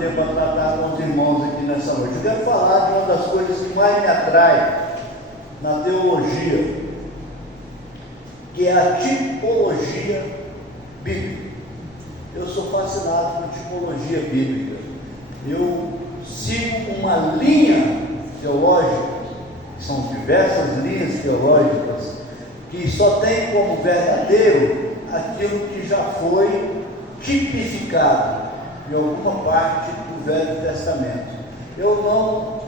tempo para tratar com os irmãos aqui nessa noite. Eu quero falar de uma das coisas que mais me atrai na teologia, que é a tipologia bíblica. Eu sou fascinado por tipologia bíblica. Eu sigo uma linha teológica, que são diversas linhas teológicas, que só tem como verdadeiro aquilo que já foi tipificado em alguma parte do Velho Testamento. Eu não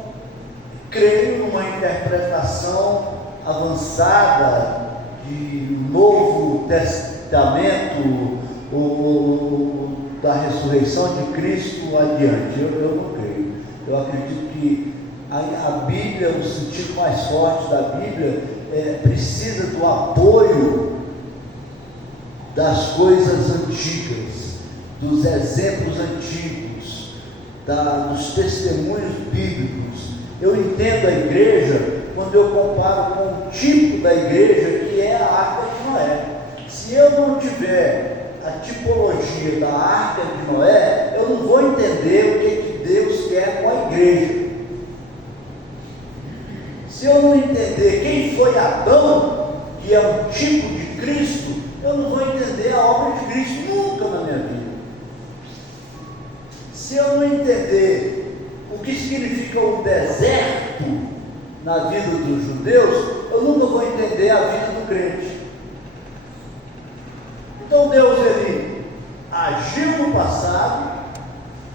creio numa interpretação avançada de Novo Testamento ou da ressurreição de Cristo adiante. Eu não creio. Eu acredito que a Bíblia, no sentido mais forte da Bíblia, precisa do apoio das coisas antigas, dos exemplos antigos, dos testemunhos bíblicos. Eu entendo a igreja quando eu comparo com o tipo da igreja que é a Arca de Noé. Se eu não tiver a tipologia da Arca de Noé, eu não vou entender o que Deus quer com a igreja. Se eu não entender quem foi Adão, que é um tipo de Cristo, eu não vou entender a obra de Cristo nunca na minha vida. Se eu não entender o que significa o deserto na vida dos judeus, eu nunca vou entender a vida do crente. Então Deus, ele agiu no passado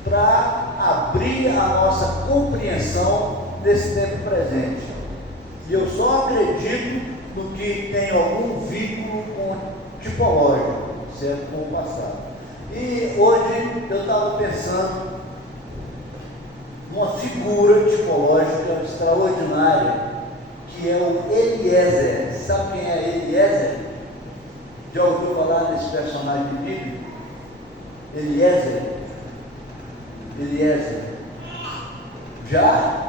para abrir a nossa compreensão desse tempo presente. E eu só acredito no que tem algum vínculo tipológico, certo? Com o passado. E hoje eu estava pensando numa figura tipológica extraordinária, que é o Eliezer. Sabe quem é Eliezer? Já ouviu falar desse personagem bíblico? Eliezer? Eliezer? Já?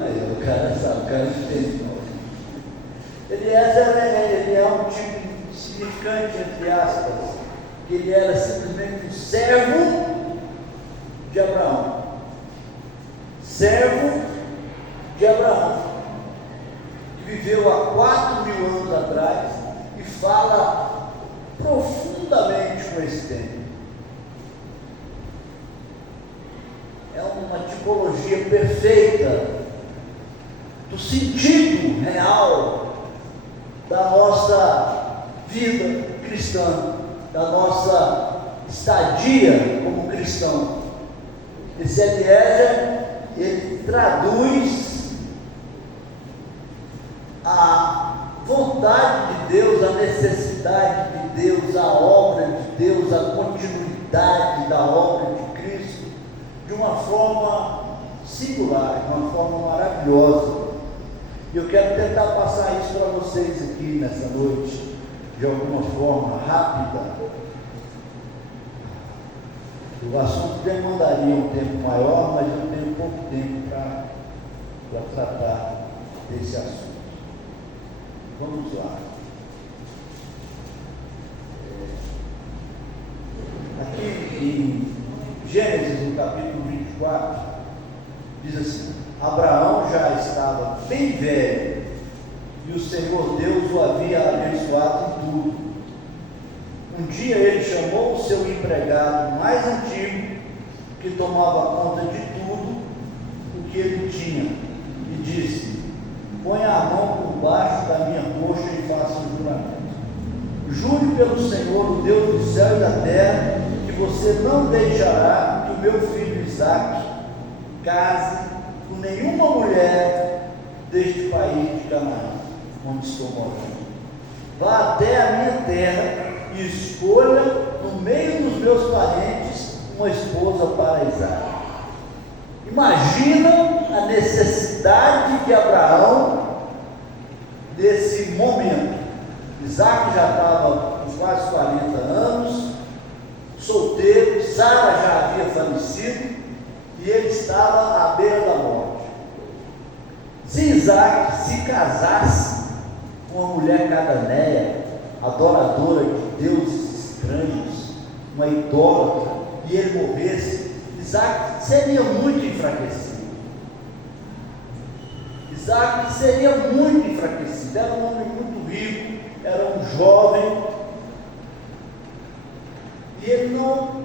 Aí o cara sabe, o cara entende. Eliezer, ele é um tipo significante, entre aspas, que ele era simplesmente um servo de Abraão. Servo de Abraão, que viveu há 4.000 anos atrás e fala profundamente com esse tempo. É uma tipologia perfeita do sentido real da nossa vida cristã, da nossa estadia como cristão. Esse Eliezer, ele traduz a vontade de Deus, a necessidade de Deus, a obra de Deus, a continuidade da obra de Cristo, de uma forma singular, de uma forma maravilhosa. E eu quero tentar passar isso para vocês aqui nessa noite, de alguma forma rápida. O assunto demandaria um tempo maior, mas eu tenho pouco tempo para tratar desse assunto. Vamos lá. Aqui em Gênesis, no capítulo 24, diz assim: Abraão já estava bem velho, e o Senhor Deus o havia abençoado em tudo. Um dia ele chamou o seu empregado mais antigo, que tomava conta de tudo o que ele tinha, e disse: ponha a mão por baixo da minha coxa e faça um juramento. Jure pelo Senhor, o Deus do céu e da terra, que você não deixará que o meu filho Isaque case com nenhuma mulher deste país de Canaã, onde estou morando. Vá até a minha terra e escolha no meio dos meus parentes uma esposa para Isaque. Imagina a necessidade de Abraão nesse momento. Isaque já estava com quase 40 anos, solteiro, Sara já havia falecido e ele estava à beira da morte. Se Isaque se casasse com uma mulher cananeia, adoradora de deuses estranhos, uma idólatra, e ele morresse, Isaac seria muito enfraquecido. Isaac seria muito enfraquecido. Era um homem muito rico, era um jovem, e ele não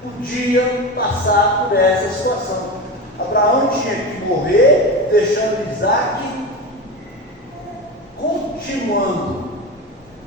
podia passar por essa situação. Abraão tinha que morrer, deixando Isaac continuando,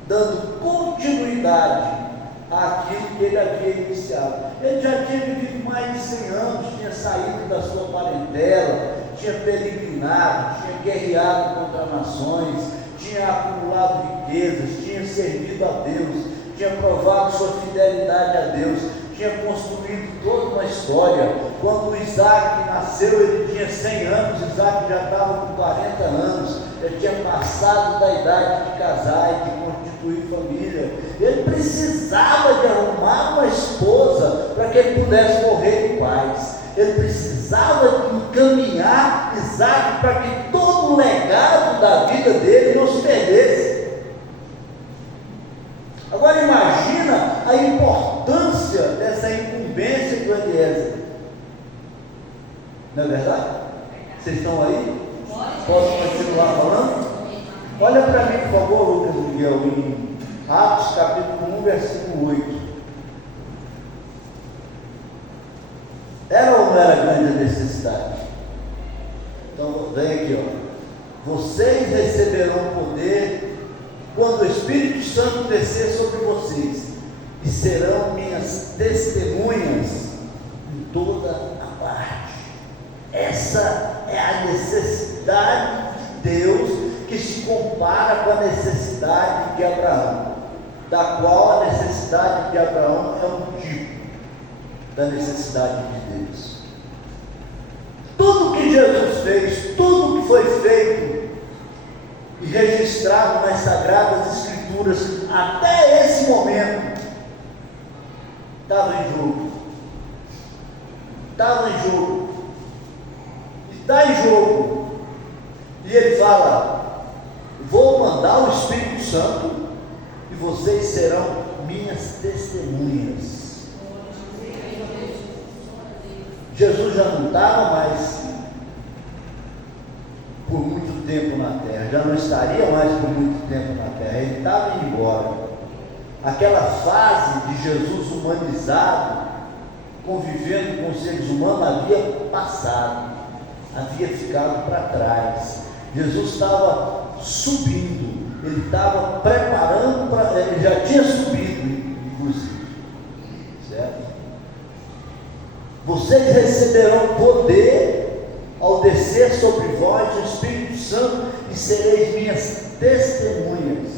dando continuidade àquilo que ele havia iniciado. Ele já tinha vivido mais de 100 anos, tinha saído da sua parentela, tinha peregrinado, tinha guerreado contra nações, tinha acumulado riquezas, tinha servido a Deus, tinha provado sua fidelidade a Deus, tinha construído toda uma história. Quando Isaac nasceu, ele tinha 100 anos, Isaac já estava com 40 anos, já tinha passado da idade de casar e de constituir família. Ele precisava de arrumar uma esposa para que ele pudesse morrer em paz. Ele precisava encaminhar Isaac para que todo o legado da vida dele não se perdesse. Agora imagina a importância dessa incumbência do Eliezer. Não é verdade? Vocês estão aí? Posso continuar falando? Olha para mim, por favor, Lucas Miguel, em Atos capítulo 1, versículo 8. Era ou não era grande a necessidade? Então, vem aqui, ó. Vocês receberão poder quando o Espírito Santo descer sobre vocês, e serão minhas testemunhas em toda a parte. Essa é a necessidade de Deus, que se compara com a necessidade de Abraão, da qual a necessidade de Abraão é um tipo da necessidade de Deus. Tudo que Jesus fez, tudo que foi feito e registrado nas Sagradas Escrituras até esse momento estava em jogo. Estava em jogo. E está em jogo. E ele fala: vou mandar o Espírito Santo e vocês serão minhas testemunhas. Jesus já não estava mais por muito tempo na terra, já não estaria mais por muito tempo na terra, ele estava indo embora. Aquela fase de Jesus humanizado, convivendo com os seres humanos, havia passado, havia ficado para trás. Jesus estava subindo, ele estava preparando para, ele já tinha subido, inclusive, certo? Vocês receberão poder ao descer sobre vós o Espírito Santo e sereis minhas testemunhas.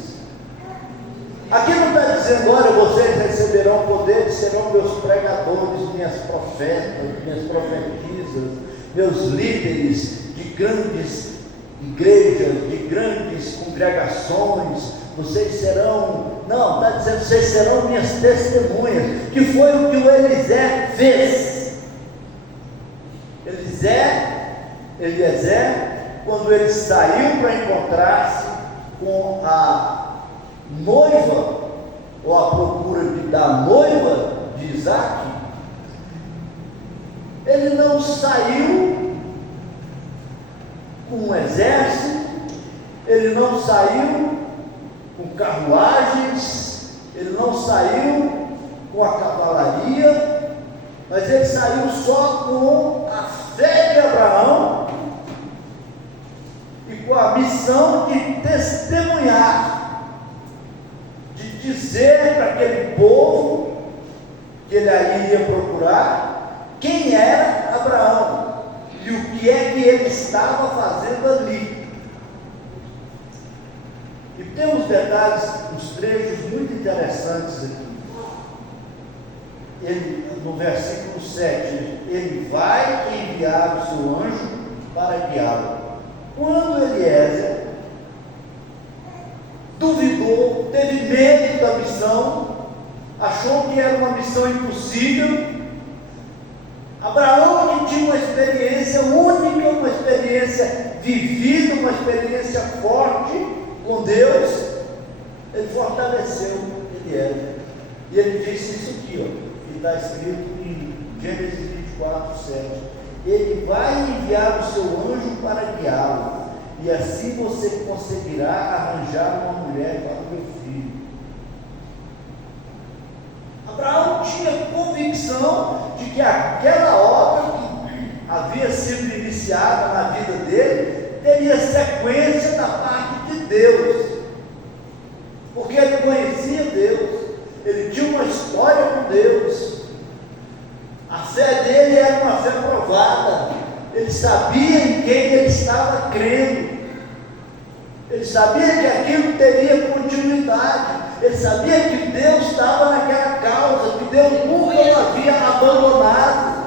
Aqui não está dizendo: olha, vocês receberão poder e serão meus pregadores, minhas profetas, minhas profetisas, meus líderes de grandes igrejas, de grandes congregações. Vocês serão, não, está dizendo: vocês serão minhas testemunhas, que foi o que o Eliezer fez. Eliezer, quando ele saiu para encontrar-se com a noiva, ou a procura da noiva de Isaac, ele não saiu com um exército, ele não saiu com carruagens, ele não saiu com a cavalaria, mas ele saiu só com a fé de Abraão e com a missão de testemunhar, de dizer para aquele povo que ele ali ia procurar quem era Abraão e o que é que ele estava fazendo ali. E tem uns detalhes, uns trechos muito interessantes aqui. Ele, no versículo 7, ele vai enviar o seu anjo para guiá-lo. Quando Eliezer duvidou, teve medo da missão, achou que era uma missão impossível, Abraão, que tinha uma experiência única, uma experiência vivida, uma experiência forte com Deus, ele fortaleceu Eliezer. E ele disse isso aqui, ó, que está escrito em Gênesis 24, 7. Ele vai enviar o seu anjo para guiá-lo, e assim você conseguirá arranjar uma mulher para o meu filho. Abraão tinha convicção de que aquela obra que havia sido iniciada na vida dele teria sequência da parte de Deus, porque ele conhecia Deus, ele tinha uma história com Deus, a fé dele era uma fé provada, ele sabia em quem ele estava crendo, ele sabia que aquilo teria continuidade, ele sabia que Deus estava naquela causa, que Deus nunca o havia abandonado,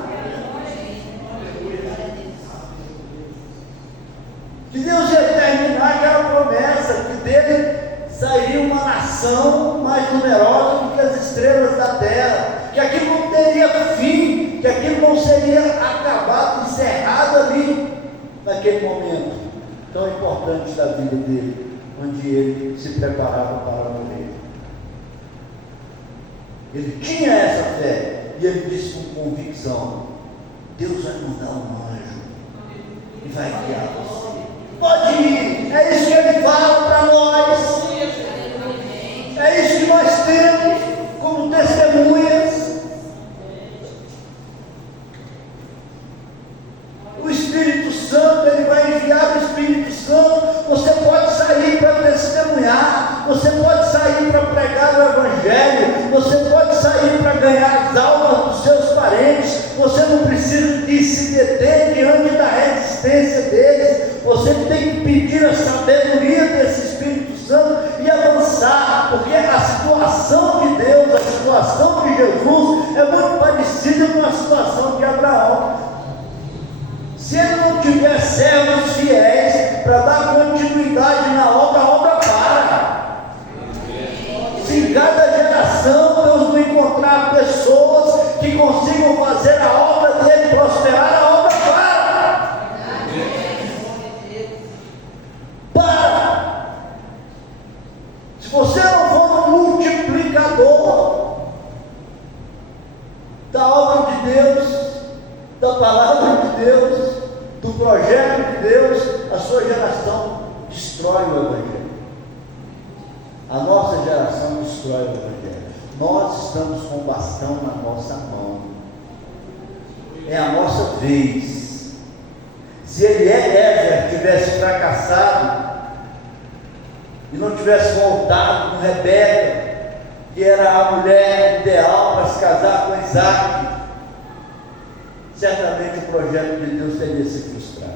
que Deus ia terminar aquela promessa, que dele sairia uma nação mais numerosa do que as estrelas da terra, que aquilo não teria fim, que aquilo não seria acabado, encerrado ali, naquele momento tão importante da vida dele, onde ele se preparava para morrer. Ele tinha essa fé, e ele disse com convicção: Deus vai mandar um anjo e vai guiar você. Pode ir, é isso que ele fala para nós, é isso que nós temos como testemunhas. O Espírito Santo, ele vai enviar o Espírito Santo. Você pode sair para testemunhar, você pode sair para pregar o Evangelho, você pode sair para ganhar as almas dos seus parentes. Você não precisa de se deter diante da resistência deles. Você tem que pedir a sabedoria desse Espírito Santo e avançar, porque a situação de Deus, a situação de Jesus é muito parecida com a situação de Abraão. Se ele não tiver servos fiéis para dar continuidade na obra, a obra para. Se em cada geração Deus não encontrar pessoas que consigam fazer a obra dele prosperar, a obra para. Se você não for um multiplicador da obra de Deus, da palavra de Deus, do projeto de Deus, a sua geração destrói o Evangelho. A nossa geração destrói o Evangelho. Nós estamos com o bastão na nossa mão. É a nossa vez. Se Eliezer tivesse fracassado e não tivesse voltado com Rebeca, que era a mulher ideal para se casar com Isaac, certamente o projeto de Deus teria se frustrado.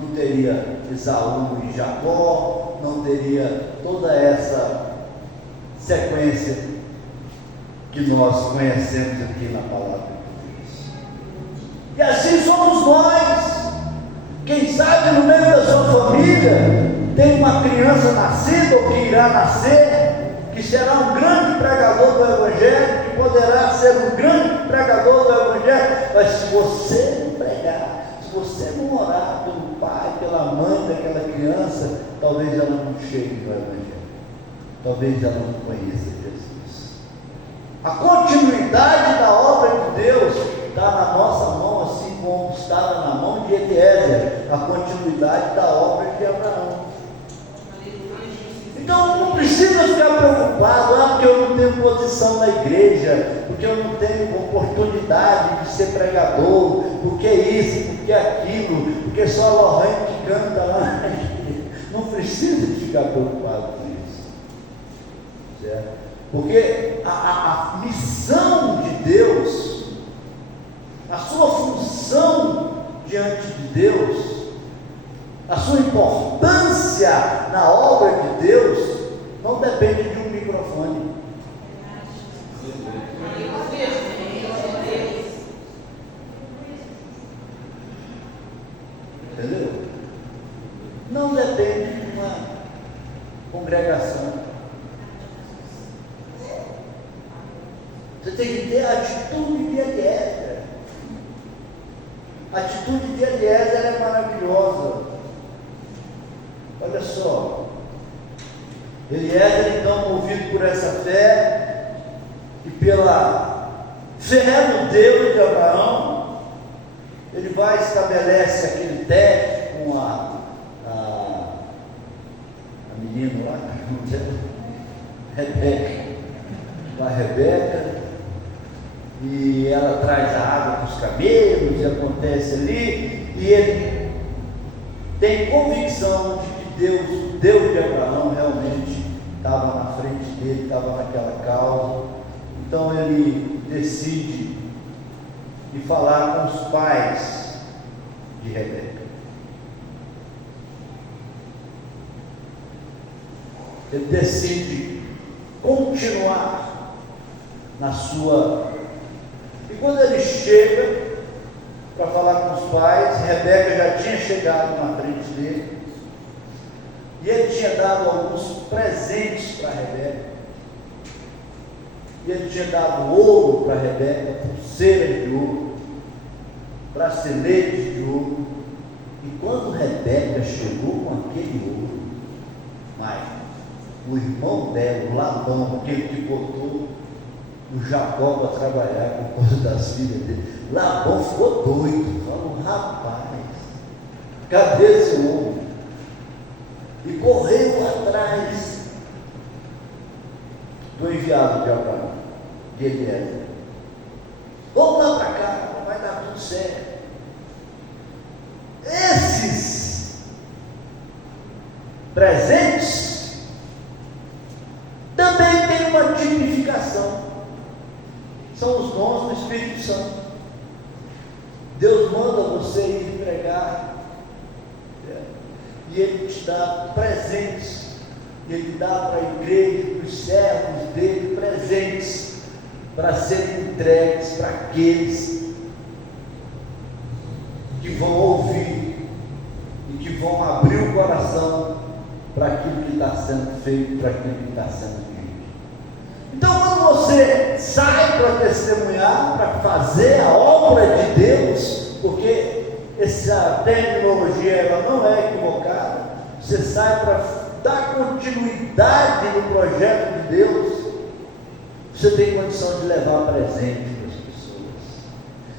Não teria Esaú e Jacó, não teria toda essa sequência que nós conhecemos aqui na palavra de Deus. E assim somos nós. Quem sabe no meio da sua família tem uma criança nascida ou que irá nascer, que será um grande pregador do Evangelho, que poderá ser um grande pregador do Evangelho, mas se você não pregar, se você não orar pelo pai, pela mãe daquela criança, talvez ela não chegue no Evangelho, talvez ela não conheça Jesus. A continuidade da obra de Deus está na nossa mão, assim como estava na mão de Eliezer, a continuidade da obra de Abraão. Então não precisa ficar preocupado, porque eu não tenho posição na igreja, porque eu não tenho oportunidade de ser pregador, porque isso, porque aquilo, porque só a Lorraine que canta lá na igreja. Não precisa de ficar preocupado com isso, certo? Porque a missão de Deus, a sua função diante de Deus, a sua importância na obra de Deus não depende de um microfone. Entendeu? Não depende de uma congregação. Você tem que ter a atitude de Eliezer. A atitude de Eliezer é maravilhosa. Olha só, Eliezer, então, movido por essa fé e pela Sendo Deus de Abraão, ele vai e estabelece aquele teste com a menina lá, Rebeca. A Rebeca, e ela traz a água para os camelos, e acontece ali, e ele tem convicção de que Deus, o Deus de Abraão, realmente estava na frente dele, estava naquela causa. Então ele decide ir falar com os pais de Rebeca. Ele decide continuar na sua. E quando ele chega para falar com os pais, Rebeca já tinha chegado na frente dele, e ele tinha dado alguns presentes para Rebeca, e ele tinha dado ouro para Rebeca, pulseiras de ouro, braceletes de ouro. E quando Rebeca chegou com aquele ouro, mas o irmão dela, o Labão, aquele que botou o Jacó para trabalhar com coisa das filhas dele, Labão ficou doido, falou: rapaz, cadê esse homem? E correu atrás do enviado de Abraão, de Eliezer. Vamos lá para cá, vai dar tudo certo. Esses presentes também têm uma tipificação. São os dons do Espírito Santo. Deus manda você ir pregar, e Ele te dá presentes. Ele dá para a igreja, para os servos dele, presentes para serem entregues para aqueles que vão ouvir e que vão abrir o coração para aquilo que está sendo feito, para aquilo que está sendo dito. Então, quando você sai para testemunhar, para fazer a obra de Deus, porque essa terminologia ela não é equivocada, você sai para dar continuidade no projeto de Deus, você tem condição de levar presente para as pessoas.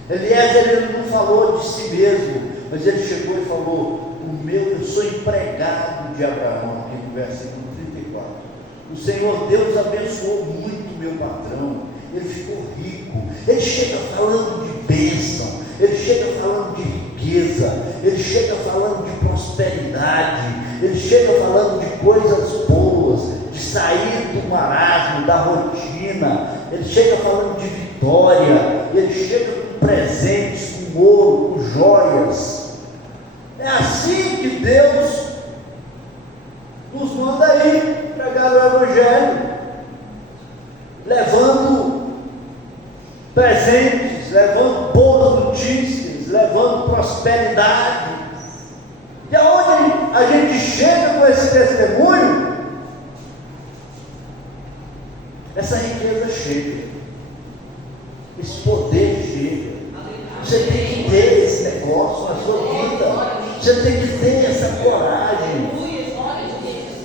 Eliezer, ele não falou de si mesmo, mas ele chegou e falou: eu sou empregado de Abraão, aqui no versículo 34. O Senhor Deus abençoou muito meu patrão, ele ficou rico. Ele chega falando de bênção, ele chega falando de riqueza, ele chega falando de prosperidade, ele chega falando de coisas boas, de sair do marasmo, da rotina. Ele chega falando de vitória, ele chega com presentes, com ouro, com joias. É assim que Deus nos manda ir pregar o Evangelho, levando presentes, levando boas notícias, levando prosperidade. E aonde a gente chega com esse testemunho, essa riqueza chega, esse poder chega. Você tem que ter esse negócio na sua vida, você tem que ter essa coragem,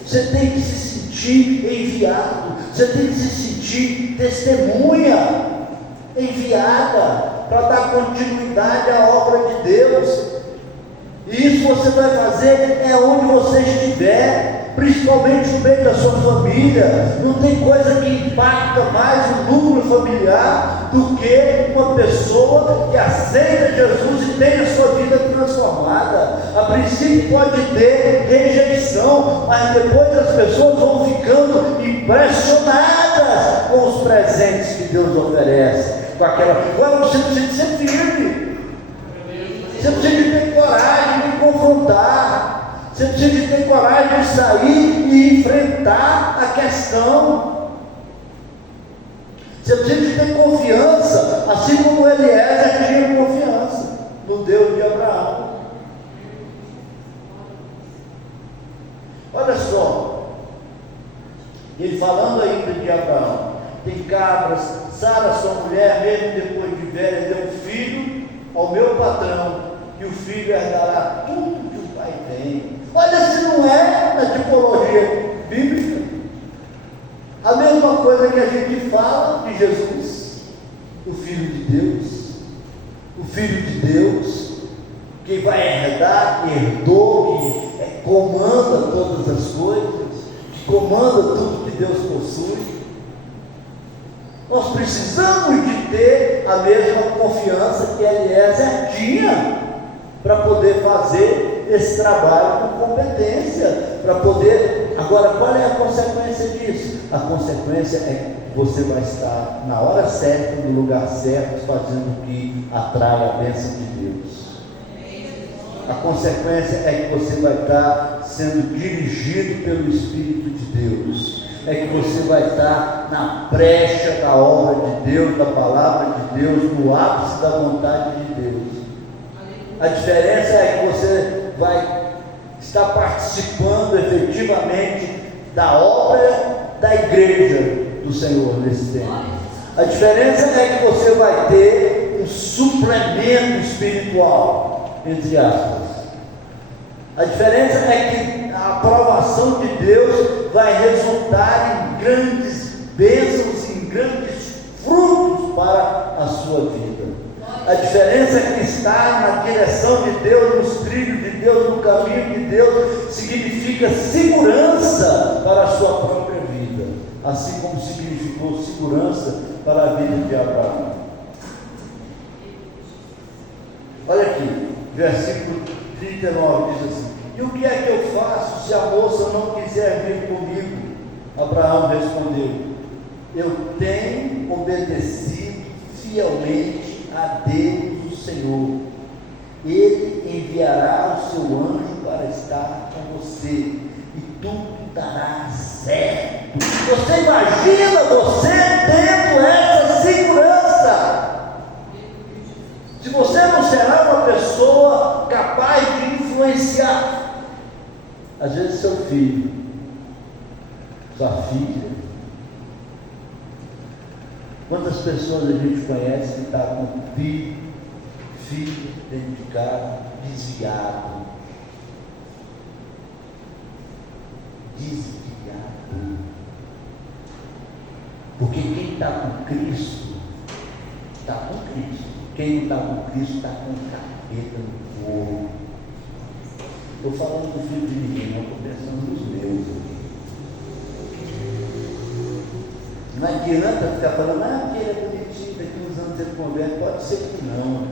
você tem que se sentir enviado, você tem que se sentir testemunha enviada para dar continuidade à obra de Deus. E isso você vai fazer onde você estiver, principalmente no meio da sua família. Não tem coisa que impacta mais o núcleo familiar do que uma pessoa que aceita Jesus e tem a sua vida transformada. A princípio pode ter rejeição, mas depois as pessoas vão ficando impressionadas com os presentes que Deus oferece. Com aquela, agora você precisa de ser firme. Você precisa de ter coragem de confrontar. Você precisa de ter coragem de sair e enfrentar a questão. Você precisa de ter confiança, assim como Eliezer tinha confiança no Deus de Abraão. Olha só, ele falando ainda de Abraão: tem cabras, Sara, sua mulher, mesmo depois de velha, deu um filho ao meu patrão, e o filho herdará tudo que o pai tem. Olha, se não é na tipologia bíblica, a mesma coisa que a gente fala de Jesus. o Filho de Deus. O Filho de Deus, que vai herdar, que herdou, que comanda todas as coisas, que comanda tudo que Deus possui. Nós precisamos de ter a mesma confiança que Eliezer tinha, para poder fazer esse trabalho com competência, para poder... Agora, qual é a consequência disso? A consequência é que você vai estar na hora certa, no lugar certo, fazendo o que atrai a bênção de Deus. A consequência é que você vai estar sendo dirigido pelo Espírito de Deus. É que você vai estar na brecha da obra de Deus, da palavra de Deus, no ápice da vontade de Deus. A diferença é que você vai estar participando efetivamente da obra da igreja do Senhor nesse tempo. A diferença é que você vai ter um suplemento espiritual, entre aspas. A diferença é que a aprovação de Deus vai resultar em grandes bênçãos, em grandes frutos para a sua vida. A diferença é que estar na direção de Deus, nos trilhos de Deus, no caminho de Deus, significa segurança para a sua própria vida, assim como significou segurança para a vida de Abraão. Olha aqui, versículo 39 diz assim: e o que é que eu faço se a moça não quiser vir comigo? Abraão respondeu: eu tenho obedecido fielmente a Deus o Senhor. Ele enviará o seu anjo para estar com você e tudo dará certo. Você imagina você tendo essa segurança? Se você não será uma pessoa capaz de influenciar, às vezes seu filho, sua filha. Quantas pessoas a gente conhece que está com filho dentro de casa, desviado. Porque quem está com Cristo, está com Cristo. Quem não está com Cristo, está com capeta no corpo. Estou falando do filho de ninguém, não estou pensando nos meus aqui. Não adianta ficar falando, que ele é bonitinho, daqui uns anos ele converte. Pode ser que não.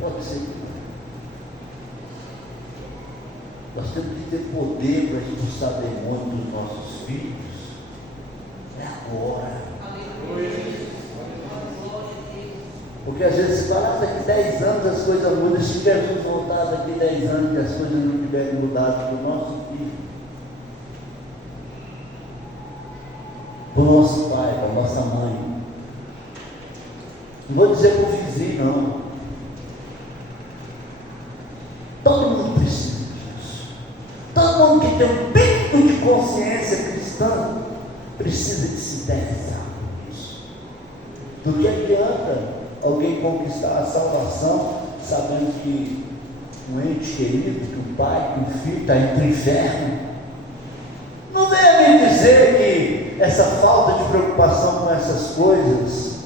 Pode ser que não. Nós temos que ter poder para expulsar demônios dos nossos filhos. É agora. Porque às vezes se fala, daqui 10 anos as coisas mudam. Se Jesus voltar daqui 10 anos e as coisas não tiverem mudado para o nosso filho, para o nosso pai, para a nossa mãe. Não vou dizer para o vizinho, não. Todo mundo precisa disso. Todo mundo que tem um pingo de consciência cristã precisa de se interessar por isso. Do que adianta alguém conquistar a salvação sabendo que um ente querido, que um pai, que um filho está indo para o inferno? Não venha me dizer que essa falta de preocupação com essas coisas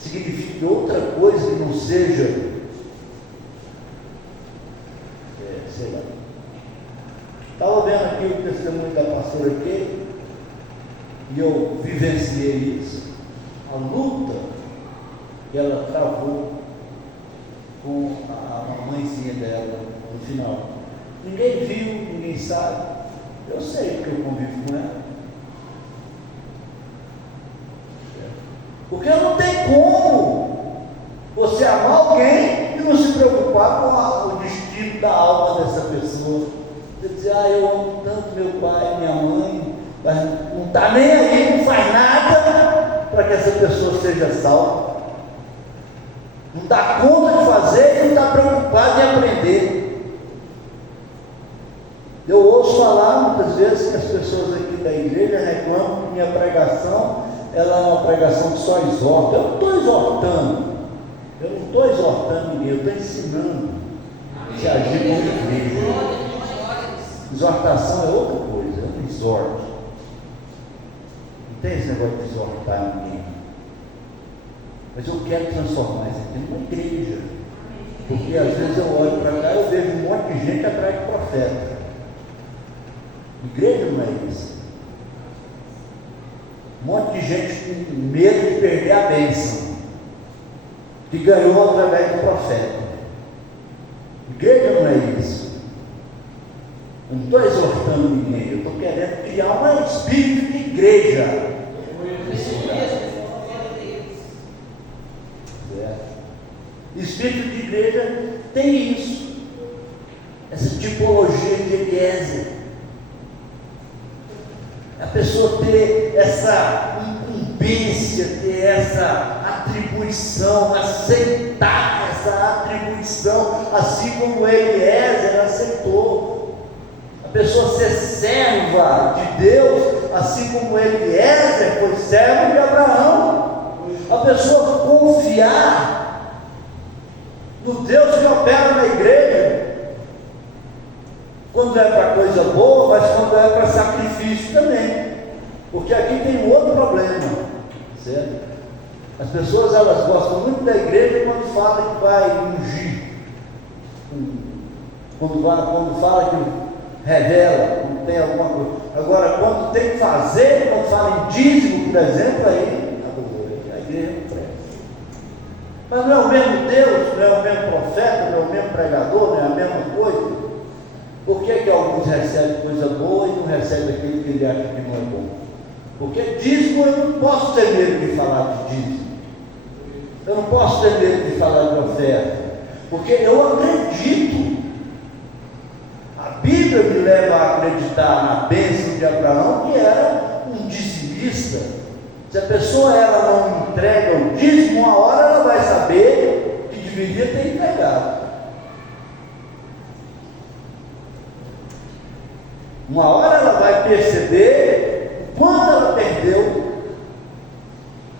significa outra coisa que não seja, sei lá. Estava vendo aqui o testemunho da pastora aqui, e eu vivenciei isso, a luta que ela travou com a mãezinha dela no final. Ninguém viu, ninguém sabe. Eu sei porque eu convivo com ela. Porque não tem como você amar alguém e não se preocupar com o destino da alma dessa pessoa. Você dizer, eu amo tanto meu pai, minha mãe, mas não está nem aí, não faz nada para que essa pessoa seja salva. Não dá conta de fazer e não está preocupado em aprender. Eu ouço falar muitas vezes que as pessoas aqui da igreja reclamam que minha pregação ela é uma pregação que só exorta. Eu não estou exortando ninguém, eu estou ensinando a se agir como igreja. Exortação é outra coisa, eu não exorto. tem esse negócio de exortar ninguém. Mas eu quero transformar isso aqui numa igreja. Porque às vezes eu olho para cá e eu vejo um monte de gente atrás de profeta. Igreja não é isso. Um monte de gente com medo de perder a bênção, que ganhou através do profeta. Igreja não é isso. Eu não estou exortando ninguém, eu estou querendo criar um espírito de igreja. Espírito de igreja tem isso, essa tipologia de Eliezer. A pessoa ter essa incumbência, ter essa atribuição, aceitar essa atribuição, assim como Eliezer aceitou. A pessoa ser serva de Deus, assim como Eliezer foi servo de Abraão. A pessoa confiar no Deus que opera na igreja, quando é para coisa boa, mas quando é para sacrifício também, porque aqui tem um outro problema, certo? As pessoas, elas gostam muito da igreja quando fala que vai ungir, quando fala que revela, quando tem alguma coisa. Agora, quando tem que fazer, quando fala em dízimo, por exemplo, aí a igreja não presta. Mas não é o mesmo Deus, não é o mesmo profeta, não é o mesmo pregador, não é a mesma coisa. Por que alguns recebem coisa boa e não recebem aquilo que ele acha que não é bom? Porque dízimo, eu não posso ter medo de falar de dízimo. Eu não posso ter medo de falar de oferta. Porque eu acredito. A Bíblia me leva a acreditar na bênção de Abraão, que era um dizimista. Se a pessoa ela não entrega o dízimo, uma hora ela vai saber que deveria ter entregado. Uma hora ela vai perceber o quanto ela perdeu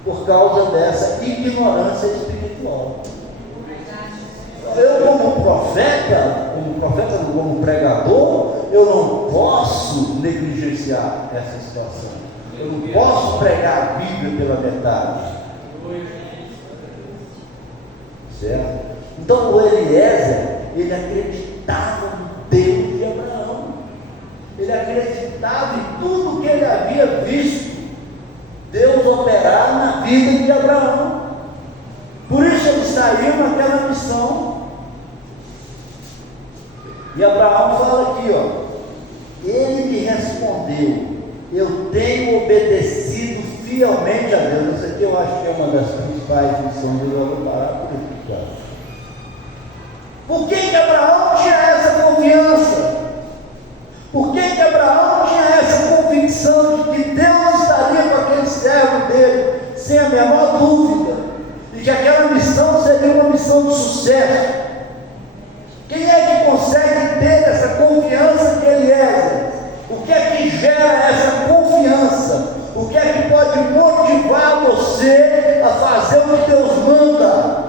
por causa dessa ignorância espiritual. Eu como profeta, como pregador, eu não posso negligenciar essa situação. Eu não posso pregar a Bíblia pela metade. Certo? Então o Eliezer, ele acreditava no Deus de Abraão. Ele acreditava em tudo que ele havia visto Deus operar na vida de Abraão. Por isso ele saiu naquela missão. E Abraão fala aqui, ele me respondeu: eu tenho obedecido fielmente a Deus. Isso aqui eu acho que é uma das principais missões de Deus. Vou parar por isso. Por que Abraão tinha essa confiança? Por que Abraão tinha essa convicção de que Deus estaria com aquele servo dele, sem a menor dúvida, e que aquela missão seria uma missão de sucesso? Quem é que consegue ter essa confiança que ele é? O que é que gera essa confiança? O que é que pode motivar você a fazer o que Deus manda?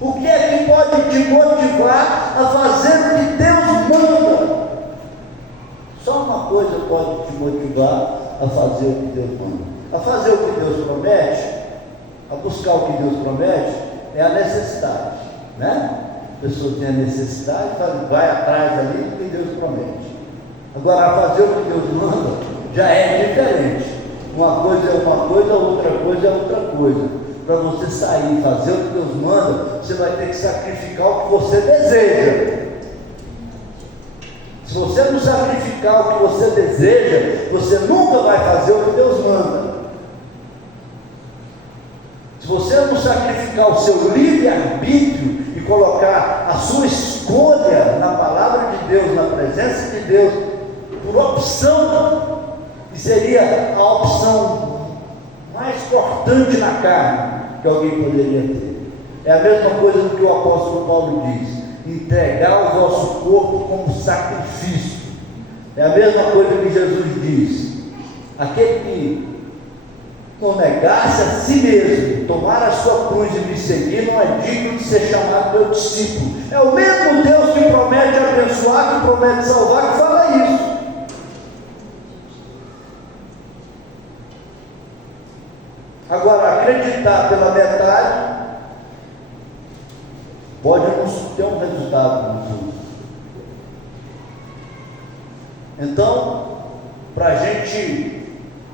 O que é que pode te motivar a fazer o que Deus manda? Só uma coisa pode te motivar a fazer o que Deus manda. A fazer o que Deus promete, a buscar o que Deus promete, é a necessidade, né? A pessoa tem a necessidade, vai atrás ali do que Deus promete. Agora, fazer o que Deus manda já é diferente. Uma coisa é uma coisa, outra coisa é outra coisa. Para você sair e fazer o que Deus manda, você vai ter que sacrificar o que você deseja. Se você não sacrificar o que você deseja, você nunca vai fazer o que Deus manda. Se você não sacrificar o seu livre-arbítrio e colocar a sua escolha na palavra de Deus, na presença de Deus, por opção, que seria a opção mais cortante na carne que alguém poderia ter. É a mesma coisa do que o apóstolo Paulo diz: entregar o vosso corpo como sacrifício. É a mesma coisa que Jesus diz: aquele que não negasse a si mesmo, tomar a sua cruz e me seguir, não é digno de ser chamado meu discípulo. É o mesmo Deus que promete abençoar, que promete salvar, que fala isso. Agora, acreditar pela metade pode não ter um resultado muito. Então, para a gente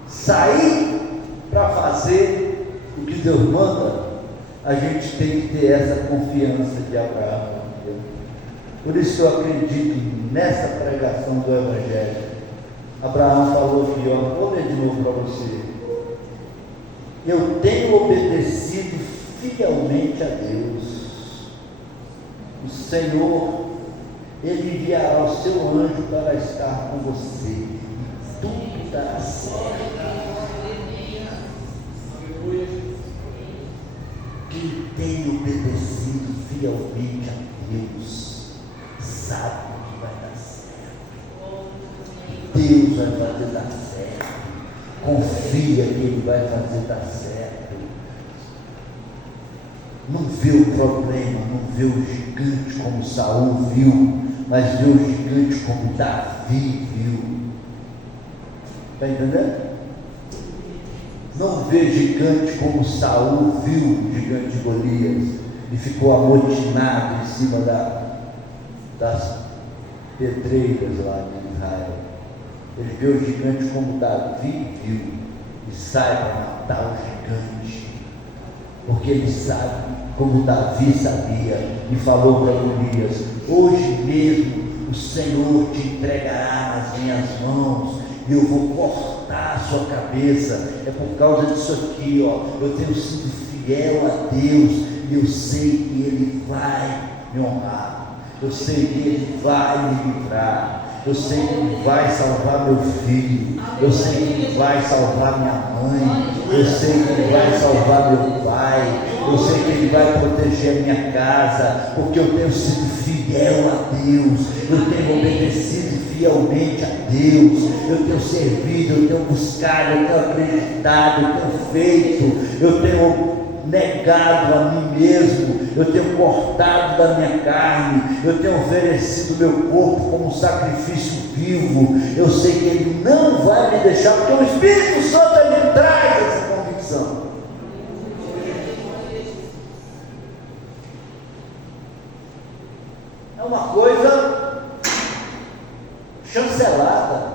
sair para fazer o que Deus manda, a gente tem que ter essa confiança de Abraão. Por isso eu acredito nessa pregação do Evangelho. Abraão falou aqui, ó, vou ler de novo para você. Eu tenho obedecido fielmente a Deus. O Senhor, Ele enviará o seu anjo para estar com você, e tudo dará certo. Quem tem obedecido fielmente a Deus, sabe que vai dar certo. Deus vai fazer dar certo. Confia que Ele vai fazer dar certo. Não vê o problema, não vê o gigante como Saul viu, mas vê o gigante como Davi viu. Está entendendo? Não vê gigante como Saul viu o gigante Golias e ficou amotinado em cima das pedreiras lá de Israel. Ele vê o gigante como Davi viu e sai para matar o gigante, porque ele sabe como Davi sabia e falou para Golias: hoje mesmo o Senhor te entregará nas minhas mãos e eu vou cortar a sua cabeça. É por causa disso aqui, ó, eu tenho sido fiel a Deus e eu sei que Ele vai me honrar, eu sei que Ele vai me livrar. Eu sei que Ele vai salvar meu filho, eu sei que Ele vai salvar minha mãe, eu sei que Ele vai salvar meu pai, eu sei que Ele vai proteger a minha casa, porque eu tenho sido fiel a Deus, eu tenho obedecido fielmente a Deus, eu tenho servido, eu tenho buscado, eu tenho acreditado, eu tenho feito, eu tenho negado a mim mesmo, eu tenho cortado da minha carne, eu tenho oferecido meu corpo como um sacrifício vivo. Eu sei que Ele não vai me deixar, porque o Espírito Santo me traz essa convicção. É uma coisa chancelada.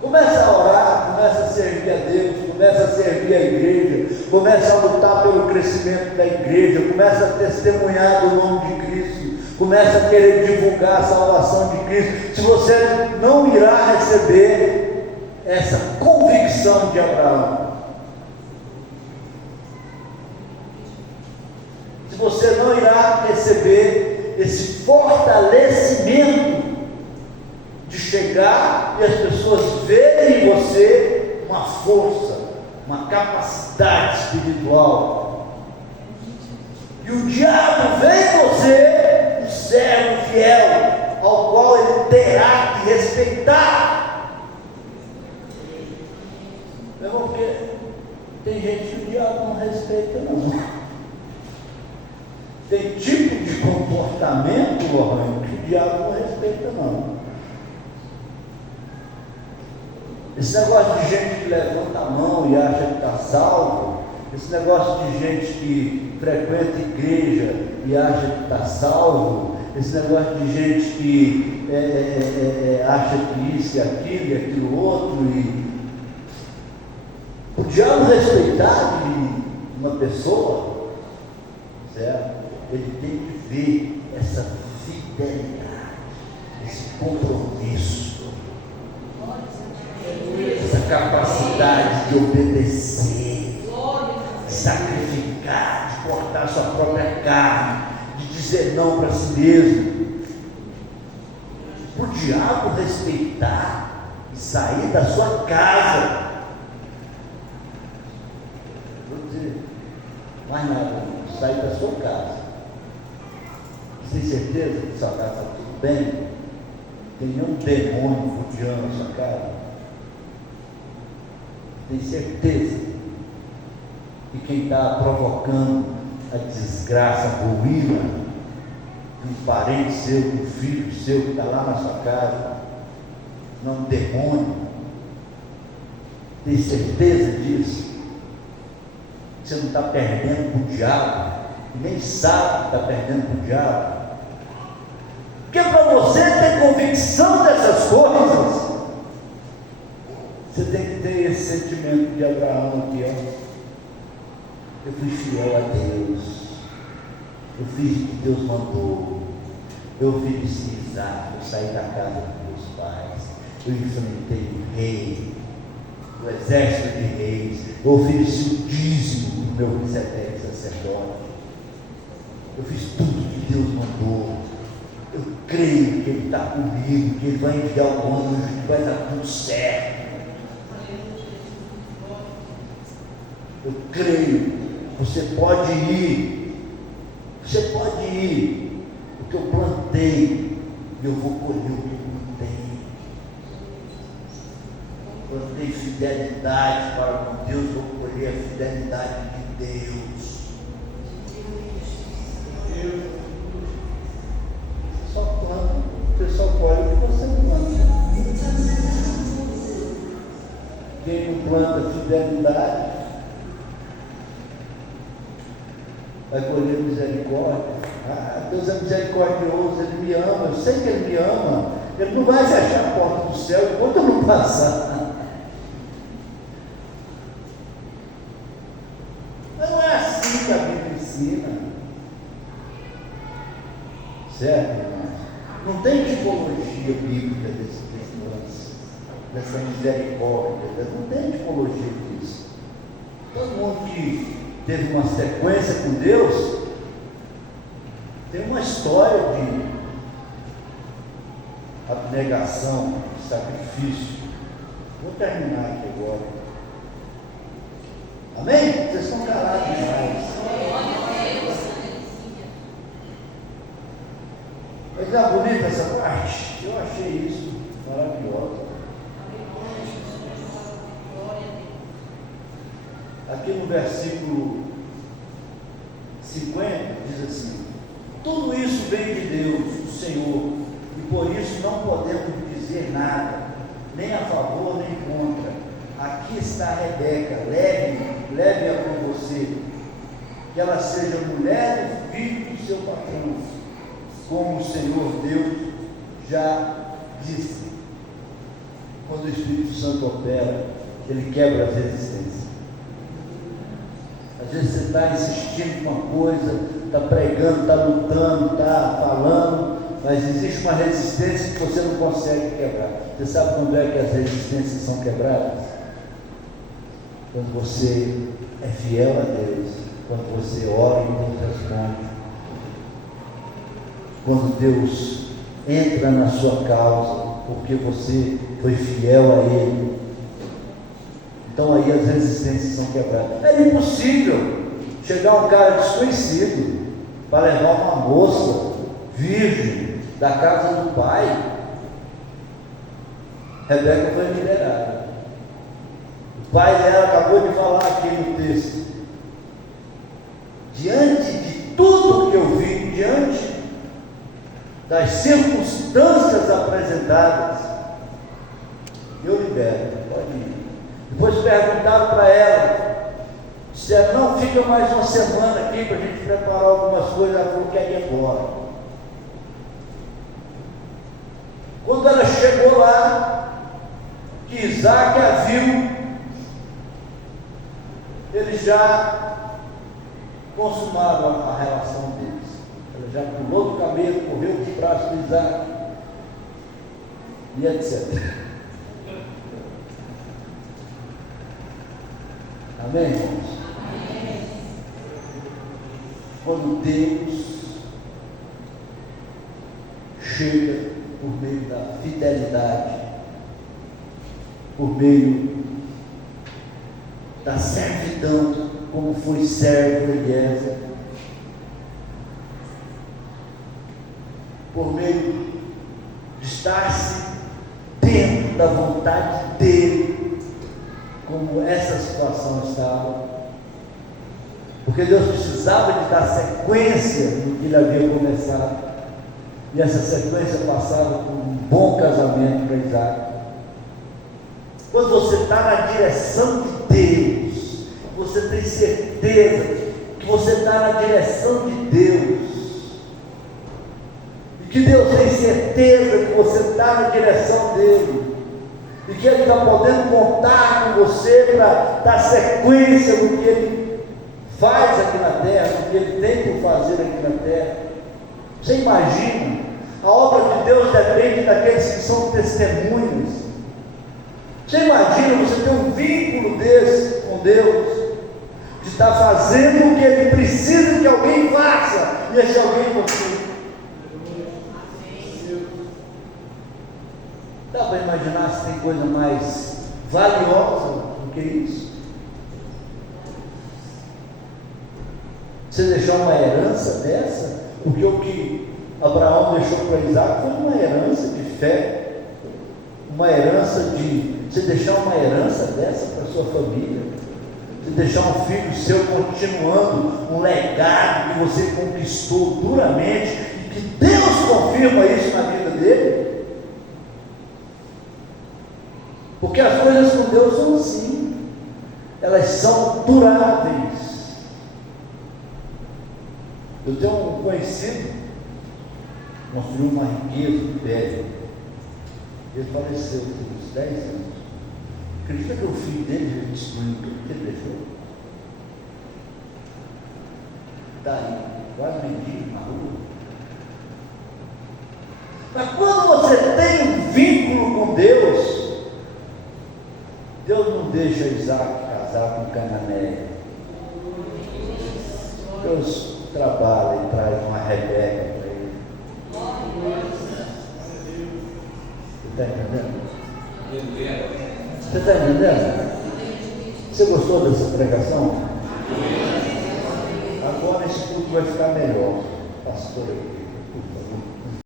Começa a orar, começa a servir a Deus, começa a servir a igreja, começa a lutar pelo crescimento da igreja, começa a testemunhar do nome de Cristo, começa a querer divulgar a salvação de Cristo. Se você não irá receber essa convicção de Abraão, se você não irá receber esse fortalecimento de chegar e as pessoas verem em você uma força, uma capacidade espiritual, e o diabo vê em você um servo fiel, ao qual ele terá que respeitar. É porque tem gente que o diabo não respeita, não. Tem tipo de comportamento, Lorraine, que o diabo não respeita, não. Esse negócio de gente que levanta a mão e acha que está salvo, esse negócio de gente que frequenta a igreja e acha que está salvo, esse negócio de gente que acha que isso e aquilo e aquilo outro, e o diabo respeitar de uma pessoa, certo? Ele tem que ver essa fidelidade, esse compromisso, essa capacidade de obedecer, de sacrificar, de cortar sua própria carne, de dizer não para si mesmo. Para o diabo respeitar e sair da sua casa, vou dizer, mais nada, sair da sua casa. Você tem certeza que sua casa está tudo bem? Tem nenhum demônio rodeando a sua casa? Tem certeza que quem está provocando a desgraça, a ruína de um parente seu, de um filho seu que está lá na sua casa, não é um demônio? Tem certeza disso? que você não está perdendo para o diabo, e nem sabe que está perdendo para o diabo. Porque para você ter convicção dessas coisas, você tem que ter esse sentimento de Abraão aqui, ó. Eu fui fiel a Deus, eu fiz o que Deus mandou, eu obedeci Isaac, eu saí da casa dos meus pais, eu enfrentei o rei, o exército de reis, eu ofereci o dízimo do meu Melquisedeque sacerdote, eu fiz tudo que Deus mandou, eu creio que Ele está comigo, que Ele vai enviar o anjo, que vai dar tudo certo. Eu creio, você pode ir, porque eu plantei e eu vou colher o que eu plantei. Plantei fidelidade para com Deus, vou colher a fidelidade de Deus. Você só planta, você só colhe o que você planta. Quem não planta fidelidade vai colher misericórdia. Ah, Deus é misericordioso, Ele me ama, eu sei que Ele me ama, Ele não vai fechar a porta do céu enquanto eu não passar. Não é assim que a Bíblia ensina, certo, irmãos? Não tem tipologia bíblica desse lance, dessa misericórdia, não tem tipologia disso. Todo mundo que teve uma sequência com Deus, tem uma história de abnegação, de sacrifício. Vou terminar aqui agora. Amém? Vocês estão calados demais. Mas é bonita essa parte? Eu achei isso maravilhoso. Aqui no versículo 50 diz assim: tudo isso vem de Deus, do Senhor, e por isso não podemos dizer nada, nem a favor nem contra. Aqui está a Rebeca, leve-a com você, que ela seja mulher do filho do seu patrão, como o Senhor Deus já disse. Quando o Espírito Santo opera, Ele quebra as resistências. Às vezes você está insistindo em uma coisa, está pregando, está lutando, está falando, mas existe uma resistência que você não consegue quebrar. Você sabe quando é que as resistências são quebradas? Quando você é fiel a Deus, quando você ora e Deus responde, quando Deus entra na sua causa, porque você foi fiel a Ele. Então aí as resistências são quebradas. É impossível chegar um cara desconhecido para levar uma moça virgem da casa do pai. Rebeca foi liberada. O pai dela acabou de falar aqui no texto: diante de tudo que eu vi, diante das circunstâncias apresentadas, eu libero, pode ir. Depois perguntaram para ela, disseram: não, fica mais uma semana aqui para a gente preparar algumas coisas. Ela falou que ia embora. Quando ela chegou lá, que Isaac a viu, eles já consumaram a relação deles. Ela já pulou do camelo, correu dos braços de Isaac e etc. Amém, irmãos? Amém. Quando Deus chega por meio da fidelidade, por meio da servidão, como foi servo Eliezer, por meio de estar-se dentro da vontade dele, como essa situação estava, porque Deus precisava de dar sequência no que ele havia começado, e essa sequência passava por um bom casamento para Isaac. Quando você está na direção de Deus, você você tem certeza que você está na direção de Deus, e que Deus tem certeza que você está na direção dele, e que Ele está podendo contar com você para dar sequência no que Ele faz aqui na terra, no que Ele tem por fazer aqui na terra. Você imagina? A obra de Deus depende daqueles que são testemunhas. Você imagina você ter um vínculo desse com Deus, de estar fazendo o que Ele precisa que alguém faça, e esse alguém é você. Dá para imaginar se tem coisa mais valiosa do que isso? Você deixar uma herança dessa, porque o que Abraão deixou para Isaac foi uma herança de fé, uma herança de, você deixar uma herança dessa para a sua família, você deixar um filho seu continuando um legado que você conquistou duramente, e que Deus confirma isso na vida dele. Porque as coisas com Deus são assim, elas são duráveis. Eu tenho um conhecido, construiu uma riqueza velha, ele faleceu por uns 10 anos. Acredita que o filho dele destruiu tudo que ele deixou? Está aí, quase mendigo na rua. Mas quando você tem um vínculo com Deus, Deus não deixa Isaac casar com Cananeia. Deus trabalha e traz uma Rebeca para ele. Você está entendendo? Você está entendendo? Você gostou dessa pregação? Agora esse culto vai ficar melhor. Pastor, por favor.